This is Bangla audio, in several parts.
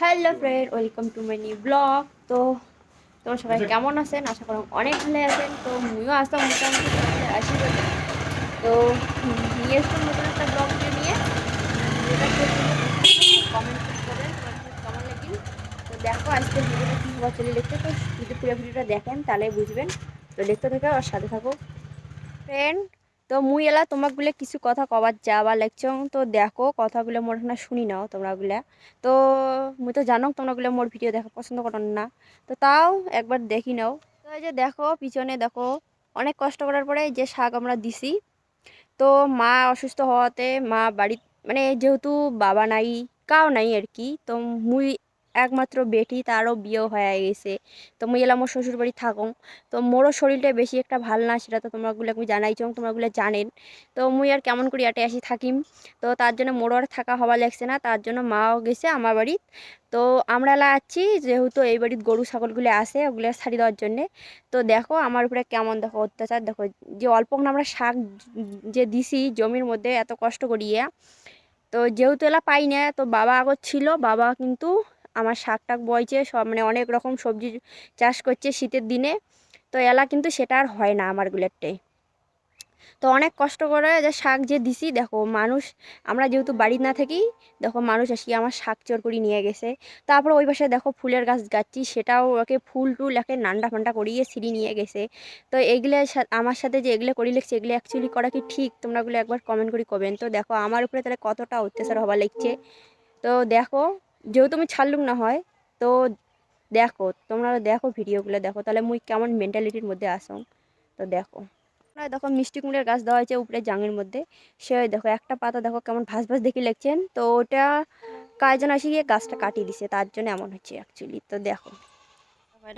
Hello friend, welcome to my new blog. তো তোমার সবাই কেমন আছেন? আশা করি অনেক ভালো আছেন। তো মুইও আসতাম মোটামুটি ভালো আছি বলে। তো নিয়ে এসলাম নতুন একটা ব্লগ নিয়ে ভিডিওটা কমেন্ট করবেন তোমার কেমন লাগিল। তো দেখো আজকে ভিডিওটা কী হওয়া চলে লিখতে, তো যদি পুরো ভিডিওটা দেখেন তাহলে বুঝবেন। তো দেখতে থাকো আর সাথে থাকো ফ্রেন্ড। তো মুই এলা তোমাকগুলো কিছু কথা কবার যাবা লাগছ। তো দেখো কথাগুলো মোর না শুনি নাও তোমরাগুলা। তো মুই তো জানো তোমরাগুলো মোর ভিডিও দেখা পছন্দ করো না, তো তাও একবার দেখি নাও। তো এই যে দেখো পিছনে দেখো অনেক কষ্ট করার পরে যে শাক আমরা দিছি। তো মা অসুস্থ হওয়াতে মা বাড়ি মানে যেহেতু বাবা নাই, কাও নাই আর কি। তো মুই একমাত্র বেটি, তারও বিয়ে হয়ে গেছে। তো মুই এলাম মোর শ্বশুর বাড়ি থাকুন। তো মোরও শরীরটা বেশি একটা ভাল না, সেটা তো তোমরাগুলো আমি জানাইছ, তোমরাগুলো জানেন। তো মুই আর কেমন করি আটে আসি থাকিম। তো তার জন্য মোরও আর থাকা হওয়া লাগছে না, তার জন্য মাও গেছে আমার বাড়ি। তো আমরা এলা আছি যেহেতু এই বাড়ির গরু ছাগলগুলো আসে ওগুলো ছাড়ি দেওয়ার জন্যে। তো দেখো আমার উপরে কেমন দেখো অত্যাচার, দেখো যে অল্প আমরা শাক যে দিছি জমির মধ্যে এত কষ্ট করিয়ে। তো যেহেতু এলা পাই না, তো বাবা আগত ছিল, বাবা কিন্তু আমার শাক টাক বইছে সব, মানে অনেক রকম সবজি চাষ করছে শীতের দিনে। তো এলা কিন্তু সেটা আর হয় না আমার গুলেরটাই। তো অনেক কষ্ট করে যে শাক যে দিছি, দেখো মানুষ, আমরা যেহেতু বাড়ি না থাকি, দেখো মানুষ আসি আমার শাক চোর করে নিয়ে গেছে। তারপর ওই পাশে দেখো ফুলের গাছ গাচ্ছি, সেটাও ওকে ফুল টুল একে নান্ডা ফান্ডা করিয়ে ছিঁড়ি নিয়ে গেছে। তো এগুলো আমার সাথে যে এগুলো করি লিখছে, এগুলো অ্যাকচুয়ালি করা কি ঠিক? তোমরা ওগুলো একবার কমেন্ট করে কবেন। তো দেখো আমার উপরে তাহলে কতটা অত্যাচার হওয়া লাগছে। তো দেখো যেহেতু আমি ছাড়লুম না হয়, তো দেখো তোমরা দেখো ভিডিওগুলো দেখো তাহলে মুই কেমন মেন্টালিটির মধ্যে আসং। তো দেখো দেখো মিষ্টি কুমড়ের গাছ দেওয়া হয়েছে উপরে জাঙের মধ্যে। সে দেখো একটা পাতা দেখো কেমন ভাস ভাস দেখে লেগছেন। তো ওটা কাজজন আসি গিয়ে গাছটা কাটিয়ে দিছে, তার জন্য এমন হচ্ছে অ্যাকচুয়ালি। তো দেখো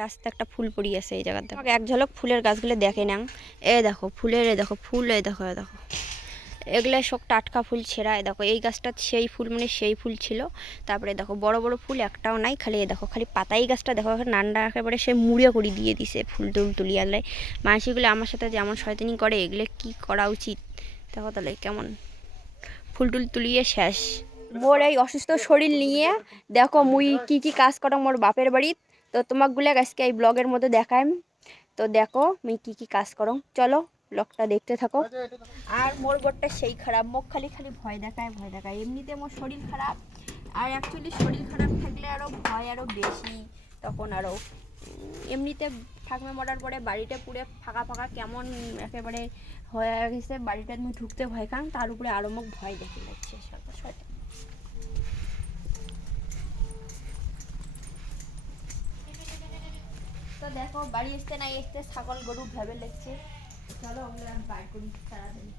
রাস্তা একটা ফুল পড়ি আছে এই জায়গাতে, এক ঝলক ফুলের গাছগুলো দেখে নাও। এ দেখো ফুলের, এ দেখো ফুল, এ দেখো এ দেখো এগুলো সব টাটকা ফুল ছেঁড়া। দেখো এই গাছটা সেই ফুল, মানে সেই ফুল ছিল। তারপরে দেখো বড় বড় ফুল একটাও নাই, খালি দেখো খালি পাতা। এই গাছটা দেখো নান্ডা একেবারে সে মুড়িয়ে করে দিয়ে দিছে ফুল টুল তুলিয়ালে। মানুষগুলো আমার সাথে যেমন শয়তানি করে, এগুলো কি করা উচিত? দেখো তাহলে কেমন ফুল টুল তুলিয়ে শেষ। মোর এই অসুস্থ শরীর নিয়ে দেখো মুই কি কি কাজ করো মোর বাপের বাড়িত। তো তোমাকগুলো আজকে এই ব্লগের মধ্যে দেখাইম। তো দেখো মুই কি কি কাজ করো, চলো ব্লগটা দেখতে থাকো। আর মোর গোটটা সেই খারাপ, মুখ খালি খালি ভয় দেখায় ভয় দেখায়। এমনিতে মোর শরীর খারাপ, আর অ্যাকচুয়ালি শরীর খারাপ থাকলে আরও ভয় আরও বেশি। তখন আরও এমনিতে ঠাকুমা মরার পরে বাড়িটা পুরো ফাঁকা ফাঁকা কেমন একেবারে হয়ে গেছে, বাড়িটা তুমি ঢুকতে ভয় খান, তার উপরে আরও মুখ ভয় দেখে যাচ্ছে সাথে সাথে। তো দেখো বাড়ি আসতে নাই আসতে ছাগল গরু ভেবে লেগছে। চলো ওগুলো আমি বার করি তাড়াতাড়ি।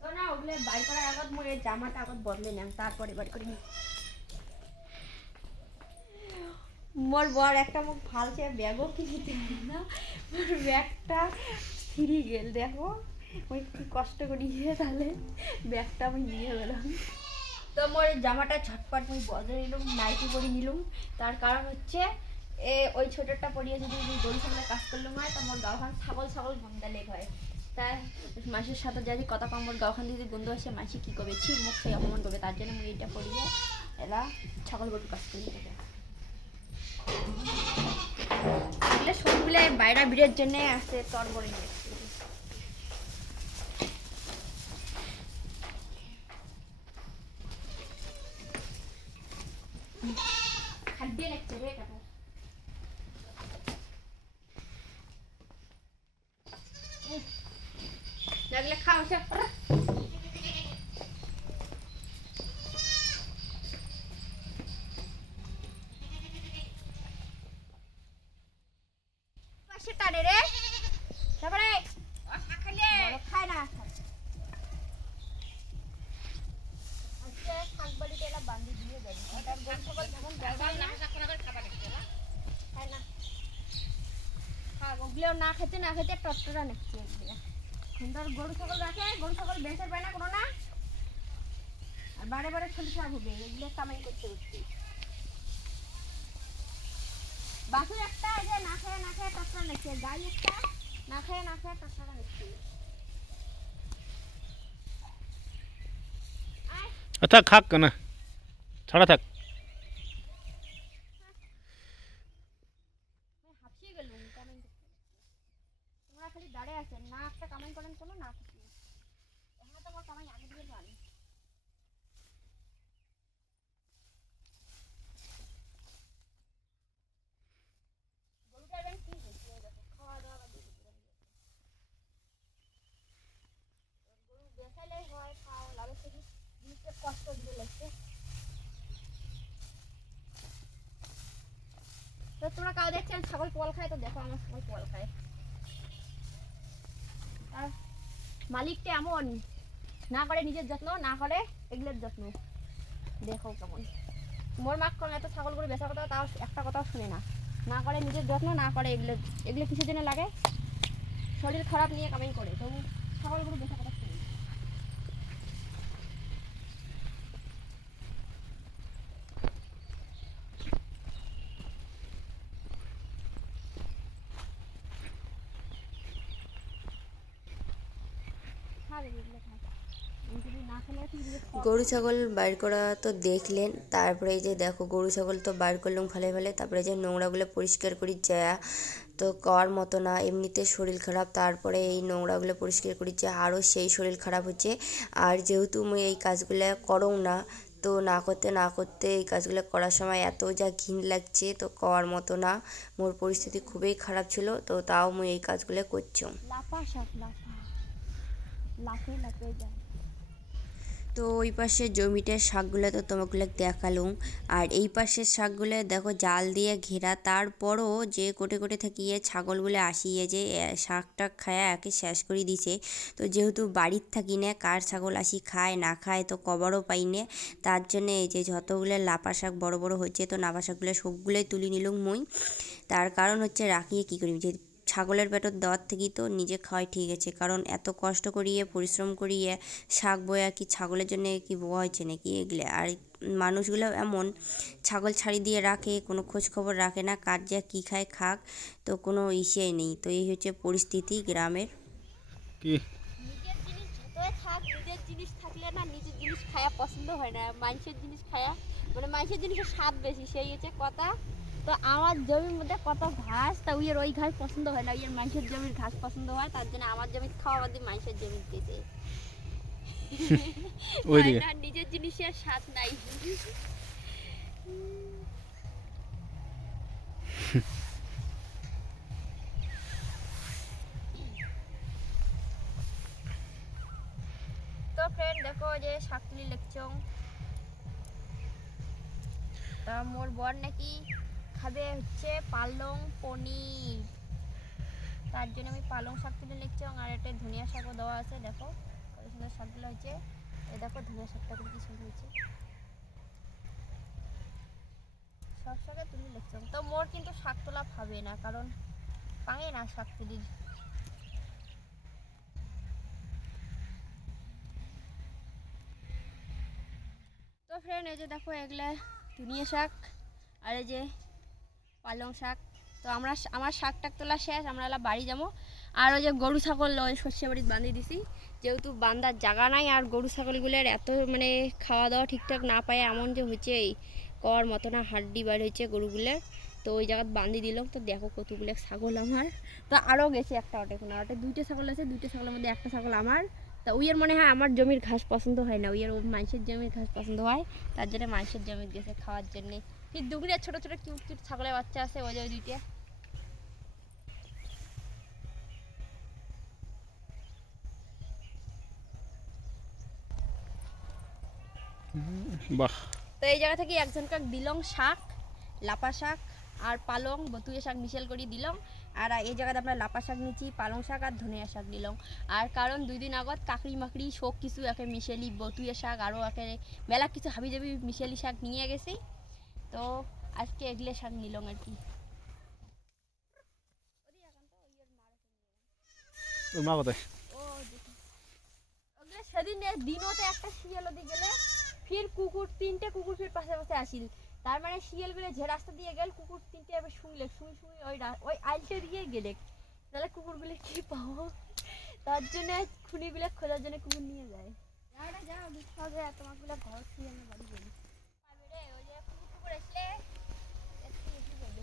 তো না ওগুলো বাই করার আগত মোর এই জামাটা আগত বদলে নেন, তারপরে বার করি। মোর বর একটা মুখ ফালছে ব্যাগও কিনতে না, মোর ব্যাগটা ছিঁড়ি গেল। দেখো ওই কি কষ্ট করি তাহলে ব্যাগটা আমি নিয়ে গেলাম। তো মোর জামাটা ঝটপট মুই বদলে নিলুম, নাইটি পরে নিলুম। তার কারণ হচ্ছে ওই ছোটটা পরিয়ে যদি গরু ছাগলের কাজ করলাম হয়, তো মোর গাওখান ছাগল ছাগল গন্ধা লেগ হয়। তাই মাসির সাথে যদি কথা কম মোর গাওখান যদি গন্ধ আসে, মাসি কী করবে, ছি মুখ সেই অপমান করবে। তার জন্য মুই এটা পরিয়ে এলা ছাগল গরু কাজ করি। এগুলো সবগুলো বাইরা বিড়ের জন্য আসছে তর বড় নিয়ে খাদ্যে লাগছে রে কাটা। লাগলে খাও সে পাশে টানে রে তারপরে বড় খায় না। আজকে শাক বাড়িতে এলা বান্ধি দিয়ে যাবে, তার গরু ছাগল যখন দেখায় না খায় না। হ্যাঁ ওগুলো না খেতে না খেতে টটরা নিচ্ছে এগুলো। সুন্দর গরু ছাগল রাখে, গরু ছাগল বেঁচে পায় না কোনো না, আর বারে বারে ছোটো শাক হবে এগুলো কামাই করতে করতে। বাছুর একটা এই যে না খেয়ে টটরা নিচ্ছে, গাই একটা না খেয়ে টটরা নিচ্ছে। থাক খাক না, ছাড়া থাক। হাঁপিয়ে গেলুম কমেন্ট করতে। তোমরা খালি দাঁড়িয়ে আছেন, না একটা কমেন্ট করেন কোনো, না কিছু। এখানে তো আমার কামাই আগে দিয়ে জানি। গরুটা এবার কি হয়েছে দেখো, খাওয়া দাওয়া বাদ দিয়ে দিতে পারি। গরু বেচাইলেই হয়, খাও লাভের থেকে জিনিসটা কষ্ট দিয়ে লাগছে। তো তোমরা কাউ দেখছেন ছাগল পল খায়, তো দেখো আমার ছাগল পল খায়। আর মালিকটা এমন, না করে নিজের যত্ন, না করে এগুলোর যত্ন। দেখো কেমন মোর মাক কোন এত ছাগল করে বেচার কথা, তাও একটা কথাও শুনে না। না করে নিজের যত্ন, না করে এগুলো। এগুলো কিসের জন্য লাগে? শরীর খারাপ নিয়ে কামাই করে, তবু ছাগল গরু বেচার কথা শুনে না। গরু ছাগল বাইর করা তো দেখলেন, তারপরে এই যে দেখো গরু ছাগল তো বাইর করলাম ভালে ভালে, তারপরে যে নোংরাগুলো পরিষ্কার করি যা তো কর মতো না, এমনিতে শরীর খারাপ, তারপরে এই নোংরাগুলো পরিষ্কার করি যে আরও সেই শরীর খারাপ হচ্ছে। আর যেহেতু মুই এই কাজগুলো করও না, তো না করতে না করতে এই কাজগুলো করার সময় এত যা ঘিন লাগছে, তো করার মতো না। মোর পরিস্থিতি খুবই খারাপ ছিল, তো তাও মুই এই কাজগুলো করছম। লাফা শাক, লাফা লাফে লাফে যায়। তো ওই পাশের জমিটার শাকগুলো তো তোমাগুলো দেখালুম, আর এই পাশের শাকগুলো দেখো জাল দিয়ে ঘেরা, তারপরও যে কোটে কোটে থাকিয়ে ছাগলগুলো আসিয়ে যে শাকটা খায়া একে শেষ করে দিছে। তো যেহেতু বাড়ির থাকি না, কার ছাগল আসি খায় না খায় তো কবারও পাই না, তার জন্যে এই যে যতগুলো লাপা শাক বড় বড় হচ্ছে, তো লাপা শাকগুলো সবগুলোই তুলি নিলুম মুই। তার কারণ হচ্ছে রাখিয়ে কী করি, যে ছাগলের পেটত দেওয়ার থেকেই তো নিজে খাওয়াই ঠিক আছে, কারণ এত কষ্ট করিয়ে পরিশ্রম করিয়ে শাক বয়া কি ছাগলের জন্য কি বোয়া হয়েছে নাকি এগুলো। আর মানুষগুলো এমন ছাগল ছাড়ি দিয়ে রাখে, কোনো খোঁজ খবর রাখে না, কার যা কী খায় খাক, তো কোনো ইসেই নেই। তো এই হচ্ছে পরিস্থিতি গ্রামের। কি নিজের জিনিস যতই থাক, নিজের জিনিস থাকলে না নিজের জিনিস খায়া পছন্দ হয় না, মানুষের জিনিস খায়া মানে মানুষের জিনিসের স্বাদ বেশি, সেই হচ্ছে কথা। তো আমার জমির মধ্যে কত ঘাস, তা উইয়ের ওই ঘাস পছন্দ হয় না, উইয়ের মানুষের জমির ঘাস পছন্দ হয়, তার জন্য আমার জমি খাওয়া বাদ দিয়ে মানুষের জমি দিতে। ওইদিকে না, নিজের জিনিসের স্বাদ নাই। তো ফ্রেন্ড দেখো যে শাক তুলি লেখছং, তা মোর বর নাকি খাবে হচ্ছে পালং পনির, তার জন্য আমি পালং শাক তুলে লিখছং। আর একটা ধনিয়া শাকও দেওয়া আছে, দেখো কত সুন্দর শাকগুলো হয়েছে। এই দেখো ধনিয়া শাকটা করে কি সুন্দর হয়েছে, সব শাকে তুলি লিখছং। তো মোর কিন্তু শাক তোলা ভাবে না, কারণ পাঙে না শাক তুলি। তো ফ্রেন্ড এই যে দেখো এগুলা ধনিয়া শাক, আর এই যে পালং শাক। তো আমার শাক টাক তোলা শেষ, আমরা এলা বাড়ি যাবো। আর ওই যে গরু ছাগল ওই শস্য বাড়িতে বাঁধিয়ে দিছি, যেহেতু বান্ধার জায়গা নাই, আর গরু ছাগলগুলোর এত মানে খাওয়া দাওয়া ঠিকঠাক না পায়, এমন যে হচ্ছে এই কর মতো না হাড্ডি বার হয়েছে গরুগুলোর। তো ওই জায়গায় বাঁধিয়ে দিলাম। তো দেখো কতগুলো ছাগল আমার, তো আরও গেছে একটা ওটা, এখন আর ওটা দুইটা ছাগল আছে, দুইটা ছাগলের মধ্যে একটা ছাগল আমার। তা উইয়ের মনে হয় আমার জমির ঘাস পছন্দ হয় না, উইয়ের মানুষের জমির ঘাস পছন্দ হয়, তার জন্য মানুষের জমির গেছে খাওয়ার জন্যে। ঠিক দুগুলো ছোট ছোট কিউট কিউট ছাগলের বাচ্চা আছে, ওই যে ওই দুইটা। বাহ, তো এই জায়গা থেকে একজনকে দিলং শাক, লাপা শাক আর পালং বতুয়ে শাক মিশেল করে দিলং। আর এই জায়গাতে আমরা লাপা শাক নিচ্ছি, পালং শাক আর ধনিয়া শাক দিলং। আর কারণ 2 দিন আগত কাকড়ি মাকড়ি শোক কিছু একে মিশেলি বতুয়ে শাক আরও একে মেলা কিছু হাবি জাবি মিশেলি শাক নিয়ে গেছি, তো আজকে এগুলো শাক নিলং আর কি। তোর মা কোথায়? ও দেখি ওগুলো সেদিন দিনতে একটা শিয়াল ওদিকে গেলে, ফির কুকুর 3টে কুকুর ফির পাশে পাশে আসিল। তার মানে শিয়ালগুলো যে রাস্তা দিয়ে গেল, কুকুর 3টে এবার শুইলে শুই শুই ওই আইলটা দিয়ে গেলে, তাহলে কুকুরগুলো কি পাবো, তার জন্য খুনিগুলো খোঁজার জন্য কুকুর নিয়ে যায়। আরে যাও দুধ খাবে তোমাকে বলে ঘর শুয়ে আমি বাড়ি গেলি পারবে রে ওই যে পুকুর আসলে একটু এসে যাবে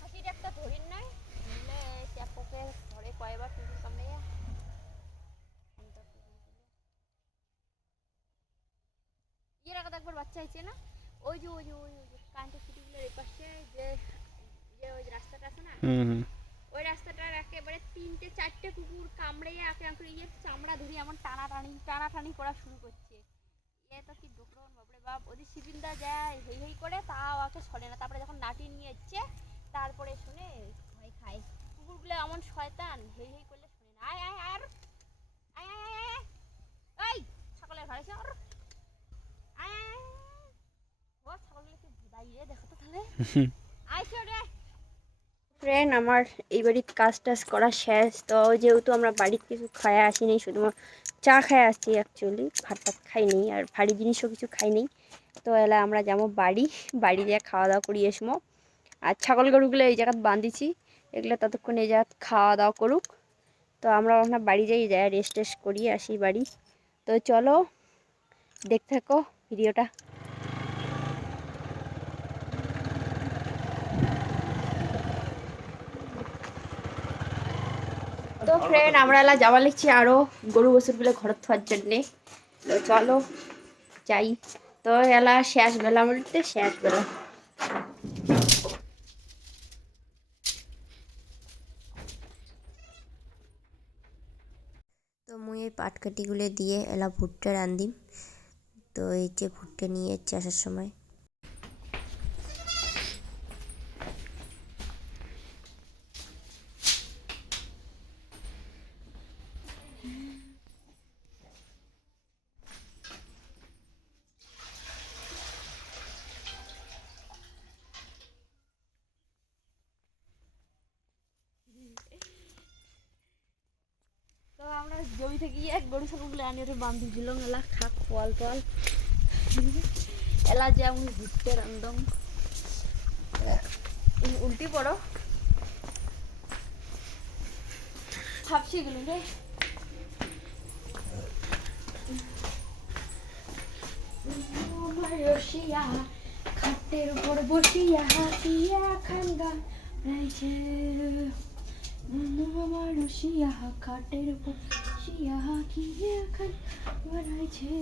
হাসিটা একটা ধরিন নাই বললে ট্যাপকে ঘরে কয়বার টুকুর কামড়ে ইয়ের আগে একবার বাচ্চা হয়েছে না ওই যে কারেন্টের খুঁটিগুলোর এই পাশে যে যে ওই রাস্তাটা আছে না হুম ওই রাস্তাটার একেবারে 3-4টে কুকুর কামড়ে একে ইয়ে চামড়া ধরে এমন টানাটানি করা শুরু করছে এ তো কি দুকরণ বাপরে বাপ ওদের সিপিন্দা যায় হেই হেই করে তাও ওকে সরে না তারপরে যখন নাটি নিয়ে যাচ্ছে তারপরে শুনে ভয় খায় কুকুরগুলো এমন শয়তান হেই হেই করলে শুনে না আয় আয় আর আয় আয় আয় আয় এই ছাগলের ঘরে চর আয় আয় ও ছাগলগুলো কি দাঁড়িয়ে দেখো তো তাহলে আইসো রে ফ্রেন্ড আমার এই বাড়ির কাজ টাজ করা শেষ তো যেহেতু আমরা বাড়িতে কিছু খায় আসিনি শুধুমাত্র চা খায় আসছি অ্যাকচুয়ালি ভাত টাত খাইনি আর ভারী জিনিসও কিছু খাইনি তো এলা আমরা যাবো বাড়ি যেয়ে খাওয়া দাওয়া করি এসমো আর ছাগল গরুগুলো এই জায়গায় বাঁধিছি এগুলো ততক্ষণ এই জায়গায় খাওয়া দাওয়া করুক তো আমরা ওখানে বাড়ি যাই রেস্ট টেস্ট করিয়ে আসি বাড়ি তো চলো দেখতে থাকো ভিডিওটা তো ফ্রেন্ড আমরা এলা যাওয়া লিখছি আরও গরু বছরগুলো ঘর থাকার জন্যে তো চলো যাই তো এলা শেষ বেলা বলতে শেষ বেলা তো মুই এই পাটকাঠিগুলো দিয়ে এলা ভুট্টা রান্ধিম তো এই যে ভুট্টা নিয়ে যাচ্ছে আসার সময় তো আমরা জমি থেকে এক গরু ছাগলগুলো আনি ওটা বান্ধি দিলাম এলা খাক পোয়াল টোয়াল এলা যে আমি ঘুরতে রান্ধম উল্টি পড়ো ভাবছি গেল রে রসিয়া খাটের উপর বসিয়া হাতিয়া খান গান গাইছে আমার রসিয়া খাটের উপর বসিয়া হাতিয়া খান গাইছে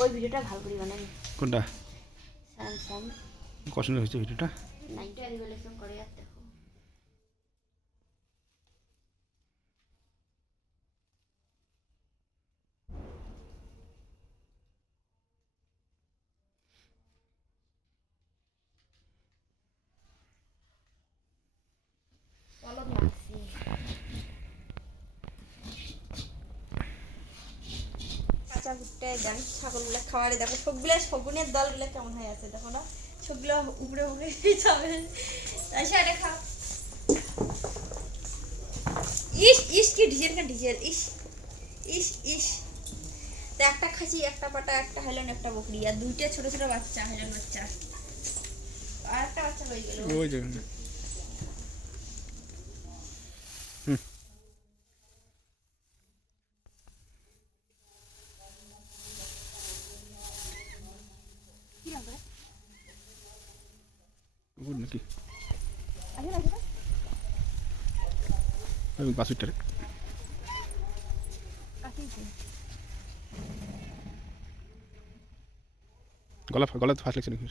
ওই ভিডিওটা ভালো করে বানাই কোনটা স্যামসাং পছন্দ হয়েছে ভিডিওটা নাইনটা রিভলিউশন করে আর দেখো বলো নাচি কাঁচা ভুট্টে দেন ছাগলগুলো খাওয়ারে দেখো সবগুলো শগুনের দলগুলো কেমন হয়ে আছে দেখো না সবগুলো উপরে উপরে যাবে আচ্ছা এটা খাও ইস ইস কি ডিজাইন ইস ইস ইস তো একটা খাসি একটা পাটা একটা হেলন একটা বকরি আর দুইটা ছোট ছোট বাচ্চা হেলন বাচ্চা আর একটা বাচ্চা হয়ে গেল ওই যে কি রকম গুড নাকি আগে লাগে আমি বাসুরটারে কাটিছে গলা ফাঁস লাগছে নাকি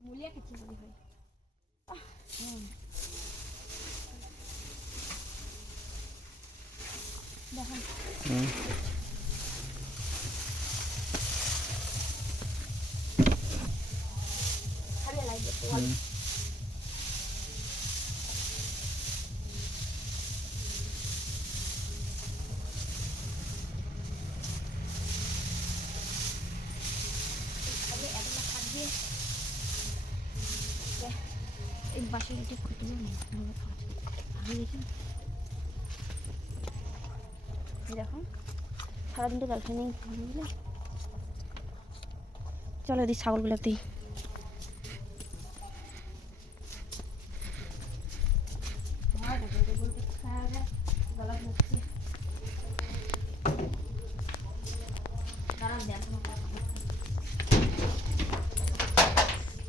মুলিয়া খাচ্ছি মনে হয় দেখেন ভালো লাগে তো एक बाशी एक खुद में नहीं होगा आज देखिए দেখো সারাদিন তো জল খাই, চলো দিই ছাগলগুলোতেই।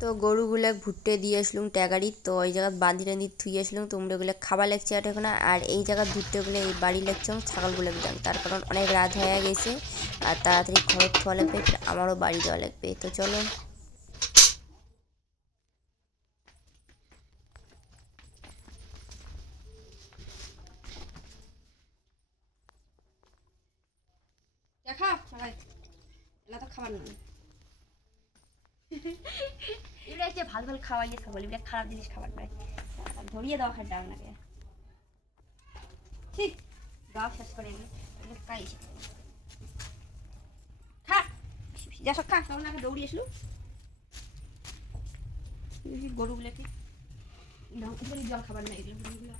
তো গরুগুলা ভুট্টে দিয়ে আসলুম ট্যাগারি, তো ওই জায়গায় বান্ধি টান্ধি থুই আসলুম। তোমরা ওগুলো খাবার লাগছে আর এখন, আর এই জায়গায় ভুট্টেগুলো এই বাড়ি লাগছে ছাগলগুলো দিলাম, তার কারণ অনেক রাত হয়ে গেছে আর তাড়াতাড়ি ঘর থোয়া লাগবে, ফির আমারও বাড়ি যাওয়া লাগবে। তো চলো। দেখা সবাই এলা তো খাবার না এগুলো হচ্ছে ভালো ভালো খাওয়াইয়ে ছাগল, এগুলো খারাপ জিনিস খাবার নয়, ধরিয়ে দেওয়া খাটটা আপনাকে ঠিক গাও শেষ করে এগুলো খাই খা যা সব খা, তখন আগে দৌড়িয়ে আসলো গরুগুলোকে জল খাবার না এগুলো গরুগুলো।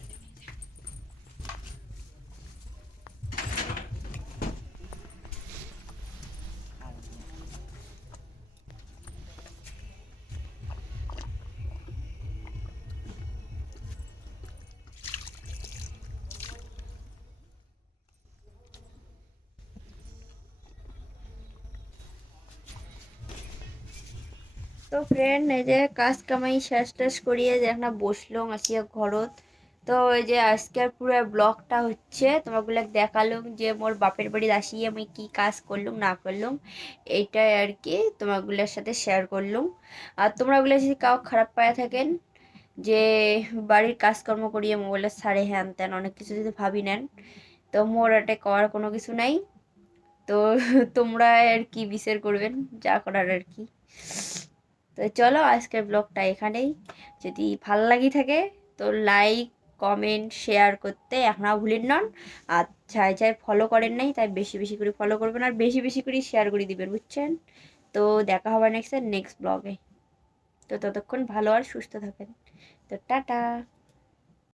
তো ফ্রেন্ড এই যে কাজ কামাই শেষ টেস করিয়ে যে এখন বসলাম আসিয়া ঘরত। তো এই যে আজকের পুরো ব্লগটা হচ্ছে তোমাগুলো দেখালাম যে মোর বাপের বাড়ি আসিয়ে আমি কি কাজ করলাম না করলাম, এইটাই আর কি তোমাগুলোর সাথে শেয়ার করলাম। আর তোমরা ওগুলো যদি কাউ খারাপ পায়ে থাকেন যে বাড়ির কাজকর্ম করিয়ে মোবাইলে ছাড়ে হ্যান ত্যান অনেক কিছু যদি ভাবি নেন, তো মোর এটা করার কোনো কিছু নাই। তো তোমরা আর কি বিচার করবেন যা করার আর কি। তো চলো আজকের ব্লগটা এখানেই, যদি ভালো লাগি থাকে তো লাইক কমেন্ট শেয়ার করতে এখনও ভুলেন নন। আর যাই যাই ফলো করেন নাই তাই বেশি বেশি করে ফলো করবেন আর বেশি বেশি করে শেয়ার করে দিবেন, বুঝছেন? তো দেখা হবে নেক্সট ব্লগে। তো ততক্ষণ ভালো আর সুস্থ থাকেন। তো টাটা।